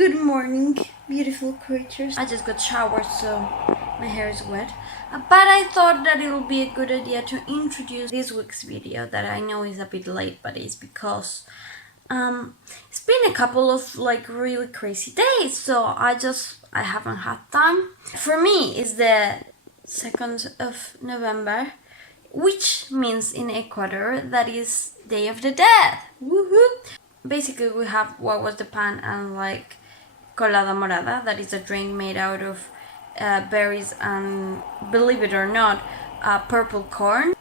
Good morning, beautiful creatures. I just got showered, so my hair is wet. But I thought that it would be a good idea to introduce this week's video that I know is a bit late, but it's because it's been a couple of really crazy days, so I haven't had time. For me, it's the 2nd of November, which means in Ecuador that is Day of the Dead. Woohoo! Basically, we have Guaguas the pan and colada morada, that is a drink made out of berries and, believe it or not, purple corn.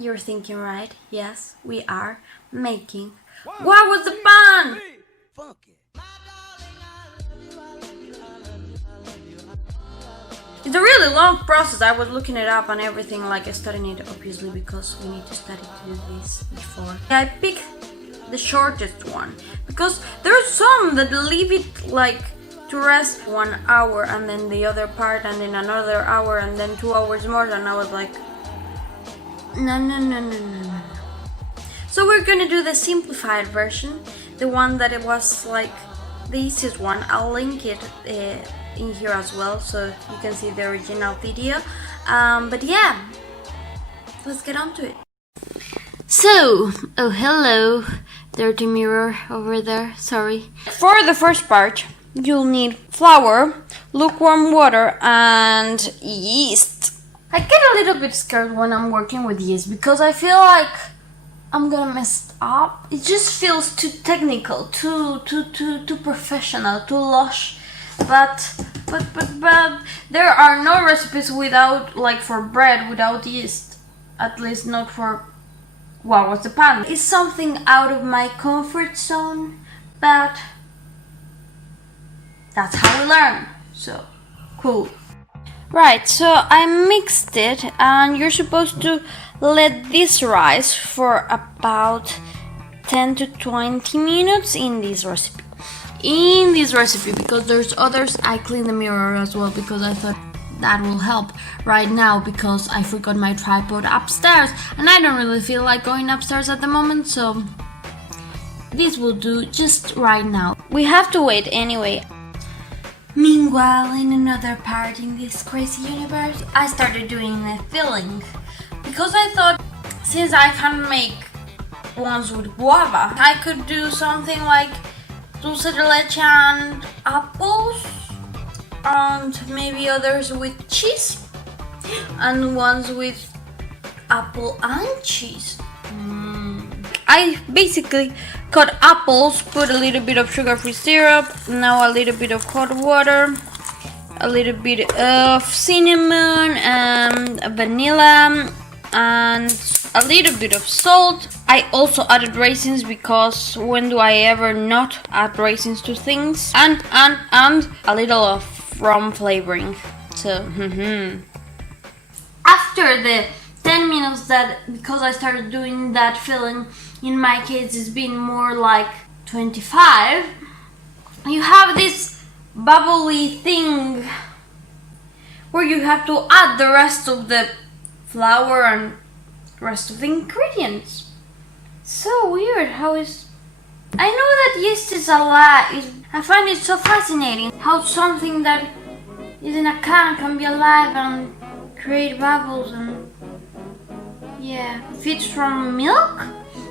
You're thinking right? Yes, we are making Guaguas the pan! It's a really long process. I was looking it up and everything, studying it obviously because we need to study to do this before. I picked the shortest one because there's some that leave it to rest 1 hour and then the other part and then another hour and then 2 hours more, and I was like, no. So we're gonna do the simplified version, the one that it was the easiest one. I'll link it in here as well so you can see the original video. But yeah, let's get on to it. So, oh hello, dirty mirror over there, sorry. For the first part, you'll need flour, lukewarm water, and yeast. I get a little bit scared when I'm working with yeast because I feel like I'm gonna mess up. It just feels too technical, too professional, too lush. But there are no recipes without, for bread without yeast. At least not for Guaguas the pan. It's something out of my comfort zone, but that's how we learn. So, cool. Right, so I mixed it, and you're supposed to let this rise for about 10 to 20 minutes in this recipe. Because there's others, I cleaned the mirror as well because I thought that will help right now because I forgot my tripod upstairs and I don't really feel like going upstairs at the moment, so this will do just right now. We have to wait anyway. Meanwhile, in another part in this crazy universe, I started doing the filling because I thought since I can make ones with guava, I could do something like dulce de leche and apples, and maybe others with cheese, and ones with apple and cheese. I basically cut apples, put a little bit of sugar-free syrup, now a little bit of hot water, a little bit of cinnamon and vanilla, and a little bit of salt. I also added raisins because when do I ever not add raisins to things? And a little of rum flavoring. So, After the 10 minutes because I started doing that filling, in my case it's been more like 25, you have this bubbly thing where you have to add the rest of the flour and rest of the ingredients. So weird how is... I know that yeast is alive. I find it so fascinating how something that is in a can be alive and create bubbles and... yeah, feeds from milk?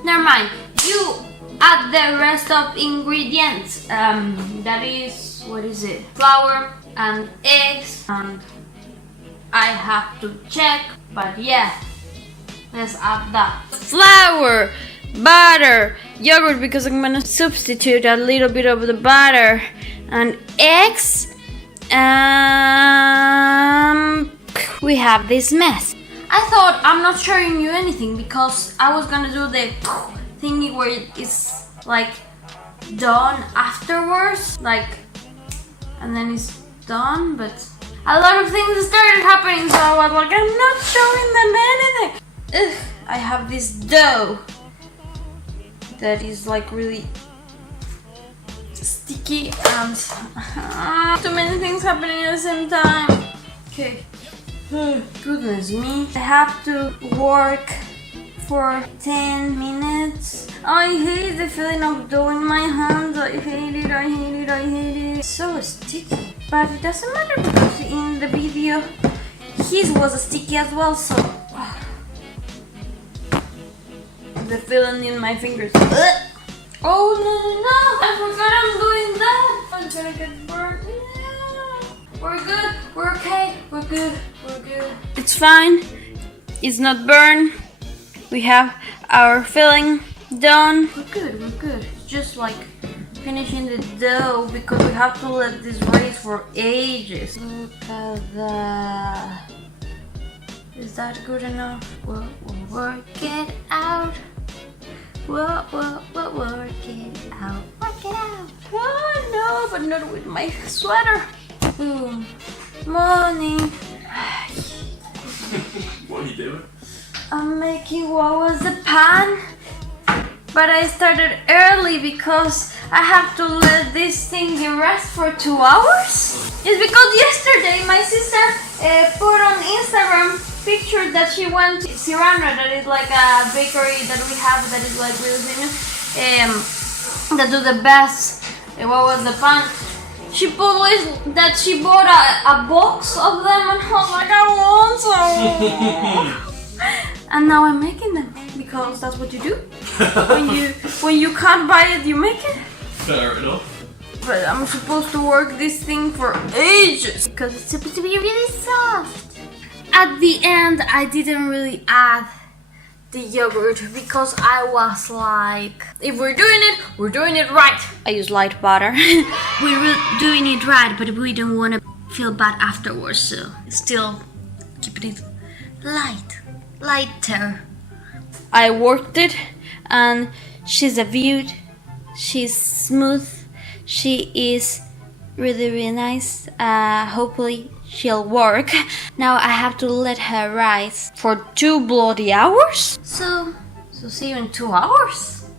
Never mind. You add the rest of ingredients. That is... what is it? Flour and eggs, and I have to check, but yeah. Let's add that. Flour, butter, yogurt because I'm gonna substitute a little bit of the butter, and eggs. We have this mess. I thought I'm not showing you anything because I was gonna do the thingy where it's done afterwards, and then it's done, but a lot of things started happening, so I was like, I'm not showing them anything. Ugh, I have this dough that is really sticky and too many things happening at the same time. Okay, goodness me, I have to work for 10 minutes. I hate the feeling of dough in my hands. I hate it. so sticky, but it doesn't matter because in the video his was sticky as well, so the feeling in my fingers. Oh no, I forgot I'm doing that. I'm gonna get burned. Yeah. We're good, we're okay, we're good. It's fine, it's not burned. We have our filling done. We're good. Just like finishing the dough because we have to let this rise for ages. Look at that. Is that good enough? We'll work it out. We'll work it out. Oh no, but not with my sweater. Boom. Morning. What are you doing? I'm making guaguas the pan. But I started early because I have to let this thing rest for 2 hours. It's because yesterday my sister put on Instagram picture that she went to Serrano, that is like a bakery that we have that is like really famous, that do the best guaguas the pan. She published that she bought a box of them and I was like, I want some. And now I'm making them because that's what you do. when you can't buy it, you make it. Fair enough. But I'm supposed to work this thing for ages because it's supposed to be really soft. At the end, I didn't really add the yogurt because I was like, if we're doing it right. I use light butter. We're doing it right, but we don't want to feel bad afterwards, so still keeping it lighter. I worked it and she's a beaut, she's smooth, she is really nice. Hopefully she'll work. Now I have to let her rise for 2 bloody hours. So see you in 2 hours.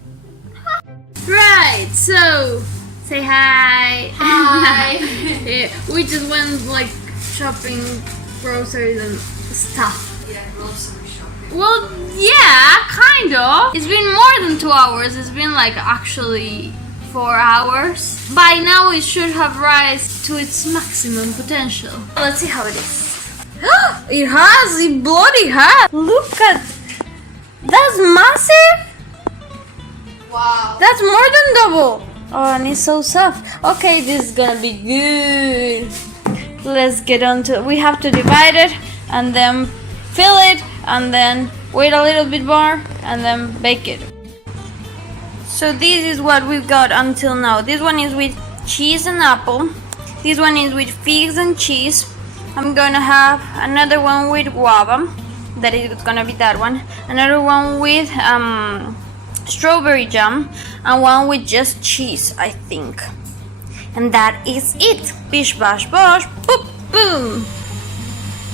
Right, so say hi. Hi. Yeah, we just went like shopping groceries and stuff. Yeah, grocery shopping. Well, yeah, kind of. It's been more than 2 hours. It's been like actually 4 hours. By now it should have risen to its maximum potential. Let's see how it is. It bloody has. Look at, that's massive. Wow. That's more than double. Oh, and it's so soft. Okay, this is gonna be good. Let's get on to it. We have to divide it and then fill it and then wait a little bit more and then bake it. So this is what we've got until now. This one is with cheese and apple. This one is with figs and cheese. I'm gonna have another one with guava. That is gonna be that one. Another one with strawberry jam and one with just cheese, I think. And that is it. Bish bash bosh, boop boom.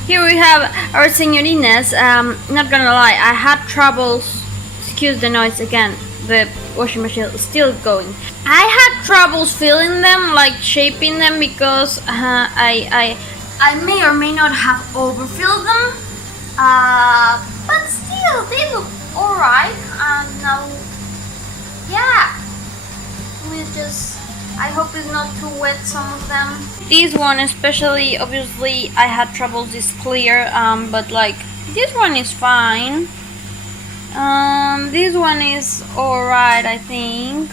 Here we have our señorinas. Not gonna lie, I had troubles. Excuse the noise again. The washing machine is still going. I had troubles filling them, like shaping them, because I may or may not have overfilled them. But still, they look alright. And now, yeah, I hope it's not too wet, some of them. This one especially, obviously, I had troubles. It's clear, but like this one is fine. This one is alright, I think.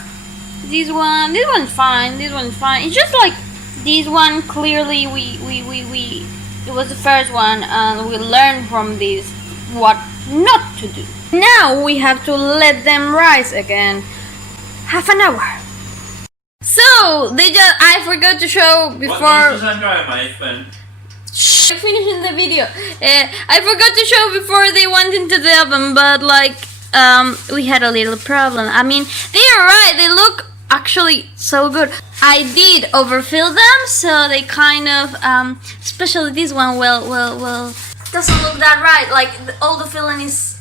This one's fine. It's just like this one. Clearly, it was the first one, and we learned from this what not to do. Now we have to let them rise again. Half an hour. So I forgot to show before. Finishing the video. I forgot to show before they went into the oven, but like we had a little problem. I mean, they are right. They look actually so good. I did overfill them, so they kind of, especially this one, well, doesn't look that right. Like all the filling is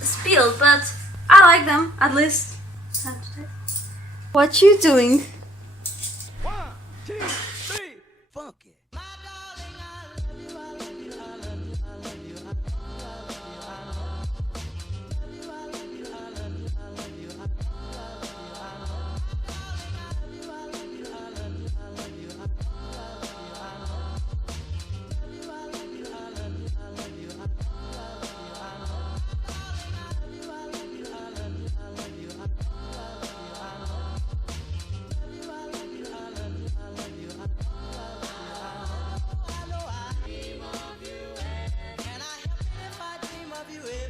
spilled, but I like them at least. What you doing? 1, 2, 3, funky. Have you ever